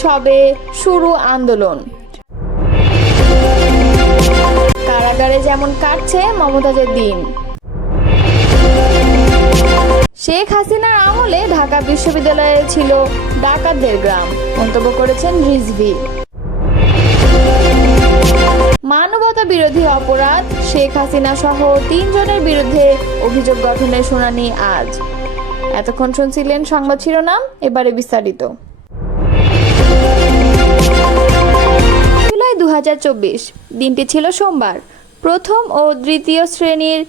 সবে শুরু আন্দোলন। কারাগারে যেমন কাটছে মমতাজের দিন। শেখ হাসিনার আমলে ঢাকা বিশ্ববিদ্যালয়ে ছিল ডাকাতদের গ্রাম, মন্তব্য করেছেন রিজভী। মানবতা বিরোধী অপরাধ, শেখ হাসিনা সহ 3 জনের বিরুদ্ধে অভিযোগ গঠনের শুনানি আজ। এতক্ষণ শুনছিলেন সংবাদ শিরোনাম, এবারে বিস্তারিত। জুলাই 2024 দিনটি ছিল সোমবার। প্রথম ও দ্বিতীয় শ্রেণীর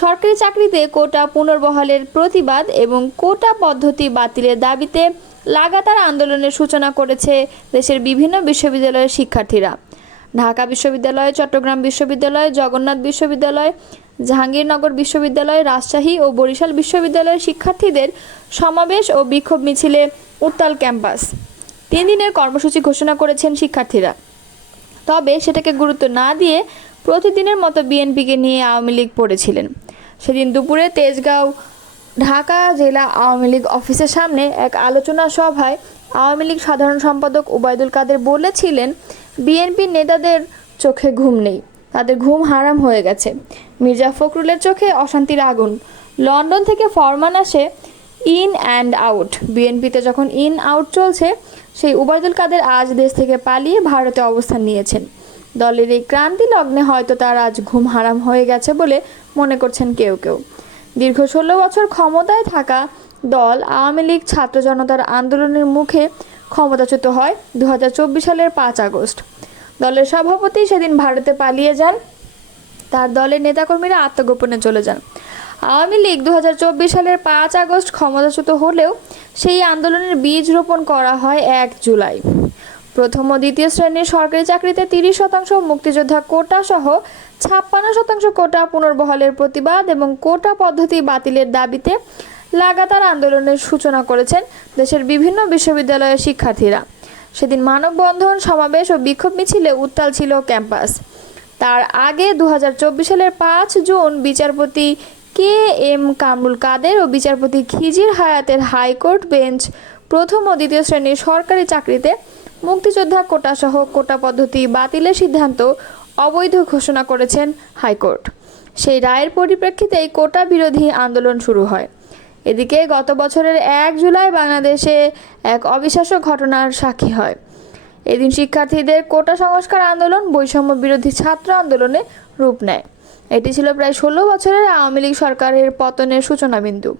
সরকারি চাকরিতে কোটা পুনর্বহালের প্রতিবাদ এবং কোটা পদ্ধতি বাতিলের দাবিতে লাগাতার আন্দোলনের সূচনা করেছে দেশের বিভিন্ন বিশ্ববিদ্যালয়ের শিক্ষার্থীরা। ঢাকা বিশ্ববিদ্যালয়, চট্টগ্রাম বিশ্ববিদ্যালয়, জগন্নাথ বিশ্ববিদ্যালয়, জাহাঙ্গীরনগর বিশ্ববিদ্যালয়, রাজশাহী ও বরিশাল বিশ্ববিদ্যালয়ের শিক্ষার্থীদের সমাবেশ ও বিক্ষোভ মিছিলে উত্তাল ক্যাম্পাস। 3 দিনের কর্মসূচি ঘোষণা করেছেন শিক্ষার্থীরা। তবে সেটাকে গুরুত্ব না দিয়ে প্রতিদিনের মতো বিএনপিকে নিয়ে আওয়ামী লীগ পড়েছিলেন। সেদিন দুপুরে তেজগাঁও ঢাকা জেলা আওয়ামী লীগ অফিসের সামনে এক আলোচনা সভায় আওয়ামী লীগ সাধারণ সম্পাদক ওবায়দুল কাদের বলেছিলেন, বিএনপির নেতাদের চোখে ঘুম নেই, তাদের ঘুম হারাম হয়ে গেছে। মির্জা ফখরুলের চোখে অশান্তির আগুন। লন্ডন থেকে ফরমান আসে ইন অ্যান্ড আউট। বিএনপিতে যখন ইন আউট চলছে, সেই ওবায়দুল কাদের আজ দেশ থেকে পালিয়ে ভারতে অবস্থান নিয়েছেন। দলের এই ক্রান্তি লগ্নে হয়তো তার আজ ঘুম হারাম হয়ে গেছে বলে মনে করছেন কেউ কেউ। দীর্ঘ 16 বছর ক্ষমতায় থাকা দল আওয়ামী লীগ ছাত্র জনতার আন্দোলনের মুখে ক্ষমতাচ্যুত হয় 2024 সালের 5 আগস্ট। দলের সভাপতি সেদিন ভারতে পালিয়ে যান, তার দলের নেতাকর্মীরা আত্মগোপনে চলে যান। আওয়ামী লীগ 2024 সালের 5 আগস্ট ক্ষমতাচ্যুত হলেও সেই আন্দোলনের বীজ রোপণ করা হয় 1 জুলাই। প্রথম ও দ্বিতীয় শ্রেণীর সরকারি চাকরিতে 30% মুক্তিযোদ্ধা কোটা সহ 56% কোটা পুনর্বহালের প্রতিবাদ এবং কোটা পদ্ধতি বাতিলের দাবিতে লাগাতার আন্দোলনের সূচনা করেছেন দেশের বিভিন্ন বিশ্ববিদ্যালয়ের শিক্ষার্থীরা। সেদিন মানববন্ধন, সমাবেশ ও বিক্ষোভ মিছিলে উত্তাল ছিল ক্যাম্পাস। তার আগে 2024 সালের 5 জুন বিচারপতি KM কামরুল কাদের ও বিচারপতি খিজির হায়াতের হাইকোর্ট বেঞ্চ প্রথম ও দ্বিতীয় শ্রেণীর সরকারি চাকরিতে মুক্তিযোদ্ধা কোটা সহ কোটা পদ্ধতি বাতিলের সিদ্ধান্ত অবৈধ ঘোষণা করেছেন হাইকোর্ট। সেই রায়ের পরিপ্রেক্ষিতেই কোটা বিরোধী আন্দোলন শুরু হয়। এদিকে গত বছরের 1 জুলাই বাংলাদেশে এক অবিশ্বাস্য ঘটনার সাক্ষী হয়। এদিন শিক্ষার্থীদের কোটা সংস্কার আন্দোলন বৈষম্য বিরোধী ছাত্র আন্দোলনে রূপ নেয়। এটি ছিল প্রায় 16 বছরের আওয়ামী লীগ সরকারের পতনের সূচনাবিন্দু।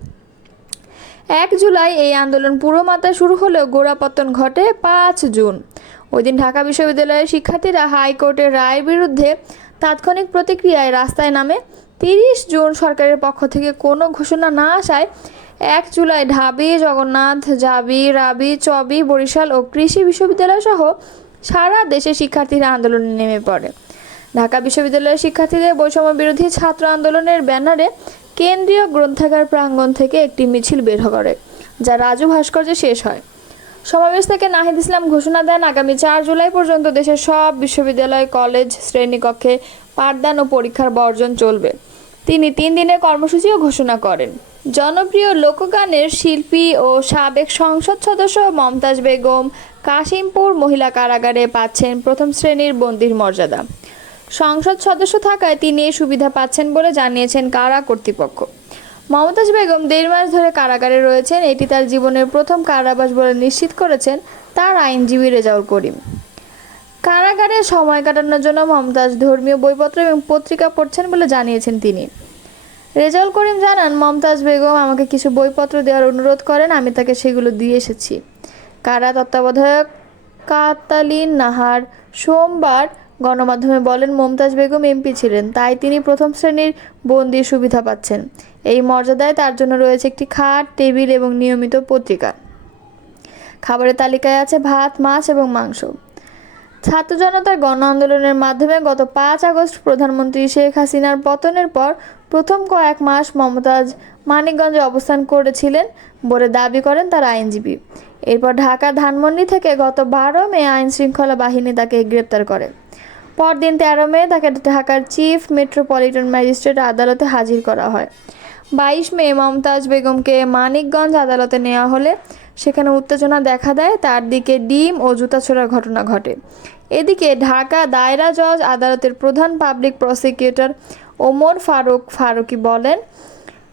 1 জুলাই এই আন্দোলন পুরো মাত্রায় শুরু হলেও গোড়াপত্তন ঘটে 5 জুন। ওই দিন ঢাকা বিশ্ববিদ্যালয়ের শিক্ষার্থীরা হাইকোর্টের রায়ের বিরুদ্ধে তাৎক্ষণিক প্রতিক্রিয়ায় রাস্তায় নামে। 30 জুন সরকারের পক্ষ থেকে কোনো ঘোষণা না আসায় 1 জুলাই ঢাবি, জগন্নাথ, জাবি, রাবি, চবি, বরিশাল ও কৃষি বিশ্ববিদ্যালয় সহ সারা দেশে শিক্ষার্থীরা আন্দোলনে নেমে পড়ে। ঢাকা বিশ্ববিদ্যালয়ের শিক্ষার্থীদের বৈষম্য বিরোধী ছাত্র আন্দোলনের ব্যানারে কেন্দ্রীয় গ্রন্থাগার প্রাঙ্গণ থেকে একটি মিছিল বের করে, যা রাজু ভাস্কর্যে শেষ হয়। সমাবেশ থেকে নাহিদ ইসলাম ঘোষণা দেন, আগামী 4 জুলাই পর্যন্ত দেশের সব বিশ্ববিদ্যালয়, কলেজ, শ্রেণীকক্ষে পাঠদান ও পরীক্ষার বর্জন চলবে। তিনি 3 দিনের কর্মসূচিও ঘোষণা করেন। জনপ্রিয় লোকগানের শিল্পী ও সাবেক সংসদ সদস্য মমতাজ বেগম কাশিমপুর মহিলা কারাগারে পাচ্ছেন প্রথম শ্রেণীর বন্দীর মর্যাদা। সংসদ সদস্য থাকায় তিনি এই সুবিধা পাচ্ছেন বলে জানিয়েছেন কারা কর্তৃপক্ষ। মমতাজ বেগম 1.5 মাস ধরে কারাগারে রয়েছেন। এটি তার জীবনের প্রথম কারাবাস বলে নিশ্চিত করেছেন তার আইনজীবী রেজাউল করিম। কারাগারে সময় কাটানোর জন্য মমতাজ ধর্মীয় বইপত্র এবং পত্রিকা পড়ছেন বলে জানিয়েছেন তিনি। রেজাউল করিম জানান, মমতাজ বেগম আমাকে কিছু বইপত্র দেওয়ার অনুরোধ করেন, আমি তাকে সেগুলো দিয়ে এসেছি। কারা তত্ত্বাবধায়ক কাতালিন নাহার সোমবার গণমাধ্যমে বলেন, মমতাজ বেগম এমপি ছিলেন, তাই তিনি প্রথম শ্রেণীর বন্দির সুবিধা পাচ্ছেন। এই মর্যাদায় তার জন্য রয়েছে একটি খাট, টেবিল এবং নিয়মিত পত্রিকা। খাবারের তালিকায় আছে ভাত, মাছ এবং মাংস। ছাত্র জনতার গণ আন্দোলনের মাধ্যমে গত 5 আগস্ট প্রধানমন্ত্রী শেখ হাসিনার পতনের পর প্রথম কয়েক মাস মমতাজ মানিকগঞ্জে অবস্থান করেছিলেন বলে দাবি করেন তার আইনজীবী। এরপর ঢাকা ধানমন্ডি থেকে গত 12 মে আইন শৃঙ্খলা বাহিনী তাকে গ্রেপ্তার করে। পরদিন 13 মে তাকে ঢাকার চিফ মেট্রোপলিটন ম্যাজিস্ট্রেট আদালতে হাজির করা হয়। 22 মে মমতাজ বেগমকে মানিকগঞ্জ আদালতে নেওয়া হলে সেখানে উত্তেজনা দেখা দেয়, তার দিকে ডিম ও জুতা ছোড়ার ঘটনা ঘটে। এদিকে ঢাকা দায়রা জজ আদালতের প্রধান পাবলিক প্রসিকিউটর ওমর ফারুকী বলেন,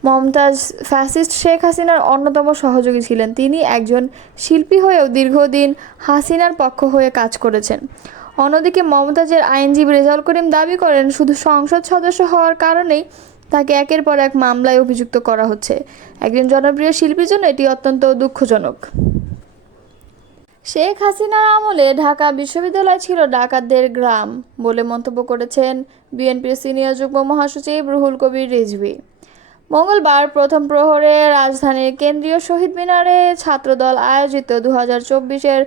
মমতাজ ফ্যাসিস্ট শেখ হাসিনার অন্যতম সহযোগী ছিলেন। তিনি একজন শিল্পী হয়েও দীর্ঘদিন হাসিনার পক্ষ হয়ে কাজ করেছেন। অন্যদিকে মমতাজের আইনজীবী রেজাউল করিম দাবি করেন, শুধু সংসদ সদস্য হওয়ার কারণেই তাকে একের পর এক মামলায় অভিযুক্ত করা হচ্ছে। একজন জনপ্রিয় শিল্পীর জন্য এটি অত্যন্ত দুঃখজনক। শেখ হাসিনার আমলে ঢাকা বিশ্ববিদ্যালয় ছিল ডাকাতদের গ্রাম বলে মন্তব্য করেছেন বিএনপির সিনিয়র যুগ্ম মহাসচিব রুহুল কবির রিজভী। মঙ্গলবার প্রথম প্রহরে রাজধানীর কেন্দ্রীয় শহীদ মিনারে ছাত্রদল আয়োজিত 2024-এর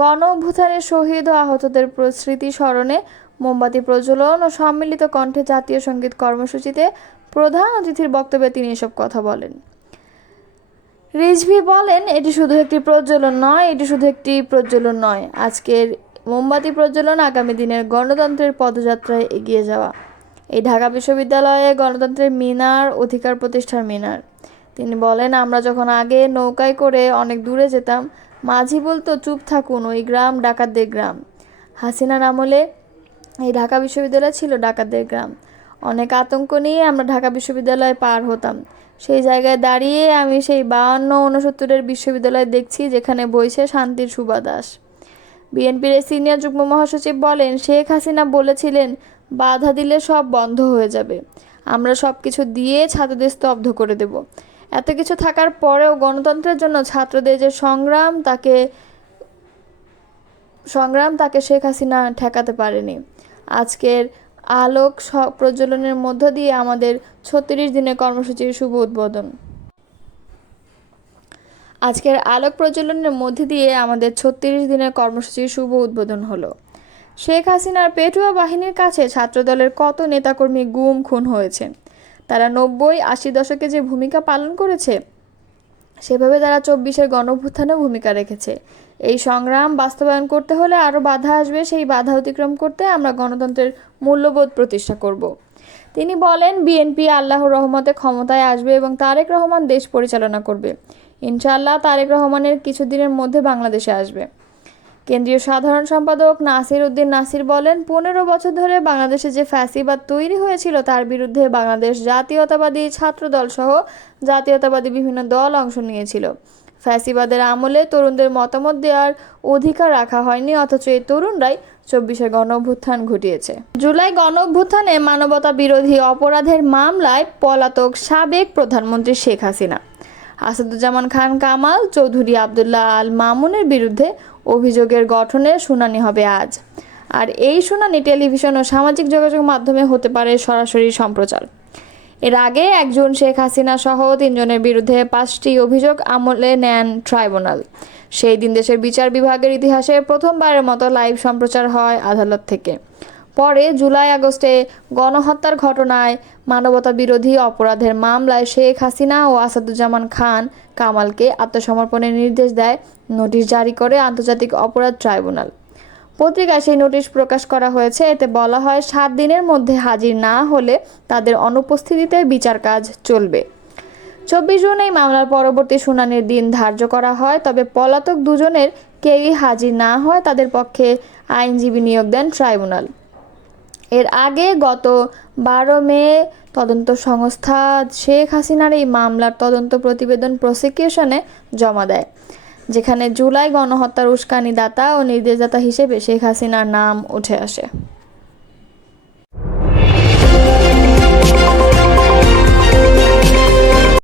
গণ অভ্যুত্থানের শহীদ ও আহতদের স্মৃতি স্মরণে মোমবাতি প্রজ্বলন ও সম্মিলিত কণ্ঠে জাতীয় সঙ্গীত কর্মসূচিতে প্রধান অতিথির বক্তব্যে তিনি এসব কথা বলেন। রিজভী বলেন, এটি শুধু একটি প্রজ্বলন নয়। আজকের মোমবাতি প্রজ্বলন আগামী দিনের গণতন্ত্রের পদযাত্রায় এগিয়ে যাওয়া। এই ঢাকা বিশ্ববিদ্যালয়ে গণতন্ত্রের মিনার, অধিকার প্রতিষ্ঠার মিনার। তিনি বলেন, আমরা যখন আগে নৌকায় করে অনেক দূরে যেতাম, মাঝি বলতো, চুপ থাকুন, ওই গ্রাম ডাকাতদের গ্রাম। হাসিনার আমলে এই ঢাকা বিশ্ববিদ্যালয় ছিল ডাকাতদের গ্রাম। অনেক আতঙ্ক নিয়ে আমরা ঢাকা বিশ্ববিদ্যালয়ে পার হতাম। সেই জায়গায় দাঁড়িয়ে আমি সেই 52-69-এর বিশ্ববিদ্যালয় দেখছি, যেখানে বইছে শান্তির সুবাতাস। বিএনপির সিনিয়র যুগ্ম মহাসচিব বলেন, শেখ হাসিনা বলেছিলেন, বাধা দিলে সব বন্ধ হয়ে যাবে। আমরা সব কিছু দিয়ে ছাত্রদের স্তব্ধ করে দেব। এত কিছু থাকার পরেও গণতন্ত্রের জন্য ছাত্রদের যে সংগ্রাম তাকে শেখ হাসিনা ঠেকাতে পারেনি। আজকের আলোক প্রজ্বলনের মধ্য দিয়ে আমাদের 36 দিনের কর্মসূচির শুভ উদ্বোধন। হলো। শেখ হাসিনার পেটুয়া বাহিনীর কাছে ছাত্রদলের কত নেতাকর্মী গুম খুন হয়েছে। তারা 90-80 দশকে যে ভূমিকা পালন করেছে, সেভাবে তারা 24-এর গণঅভ্যুত্থানে ভূমিকা রেখেছে। এই সংগ্রাম বাস্তবায়ন করতে হলে আরও বাধা আসবে। সেই বাধা অতিক্রম করতে আমরা গণতন্ত্রের মূল্যবোধ প্রতিষ্ঠা করব। তিনি বলেন, বিএনপি আল্লাহর রহমতে ক্ষমতায় আসবে এবং তারেক রহমান দেশ পরিচালনা করবে। ইনশাআল্লাহ তারেক রহমানের কিছুদিনের মধ্যে বাংলাদেশে আসবে। কেন্দ্রীয় সাধারণ সম্পাদক নাসির উদ্দিন নাসির বলেন, 15 বছর ধরে বাংলাদেশে যে ফ্যাসিবাদ তৈরি হয়েছিল, তার বিরুদ্ধে বাংলাদেশ জাতীয়তাবাদী ছাত্রদল সহ জাতীয়তাবাদী বিভিন্ন দল অংশ নিয়েছিল। ফ্যাসিবাদের আমলে তরুণদের মতামত দেওয়ার অধিকার রাখা হয়নি, অথচ এই তরুণরাই 24-এর গণঅভ্যুত্থান ঘটিয়েছে। জুলাই গণঅভ্যুত্থানে মানবতা বিরোধী অপরাধের মামলায় পলাতক সাবেক প্রধানমন্ত্রী শেখ হাসিনা, আসাদুজ্জামান খান কামাল, চৌধুরী আবদুল্লাহ আল মামুনের বিরুদ্ধে অভিযোগের গঠনের শুনানি হবে আজ। আর এই শুনানি টেলিভিশন ও সামাজিক যোগাযোগ মাধ্যমে হতে পারে সরাসরি সম্প্রচার। এর আগে একজন শেখ হাসিনা সহ 3 জনের বিরুদ্ধে 5টি অভিযোগ আমলে নেন ট্রাইব্যুনাল। সেই দিন দেশের বিচার বিভাগের ইতিহাসে প্রথমবারের মতো লাইভ সম্প্রচার হয় আদালত থেকে। পরে জুলাই-আগস্টে গণহত্যার ঘটনায় মানবতা বিরোধী অপরাধের মামলায় শেখ হাসিনা ও আসাদুজ্জামান খান কামালকে আত্মসমর্পণের নির্দেশ দেয়, নোটিশ জারি করে আন্তর্জাতিক অপরাধ ট্রাইব্যুনাল। পত্রিকায় সেই নোটিশ প্রকাশ করা হয়েছে। এতে বলা হয়, 7 দিনের মধ্যে হাজির না হলে তাদের অনুপস্থিতিতে বিচার কাজ চলবে। 24 জুন এই মামলার পরবর্তী শুনানির দিন ধার্য করা হয়। তবে পলাতক 2 জনের কেউই হাজির না হয় তাদের পক্ষে আইনজীবী নিয়োগ দেন ট্রাইব্যুনাল। এর আগে গত 12 মে তদন্ত সংস্থা শেখ হাসিনার এই মামলার তদন্ত প্রতিবেদন প্রসিকিউশনে জমা দেয়, যেখানে জুলাই গণহত্যার উস্কানিদাতা ও নির্দেশদাতা হিসেবে শেখ হাসিনার নাম উঠে আসে।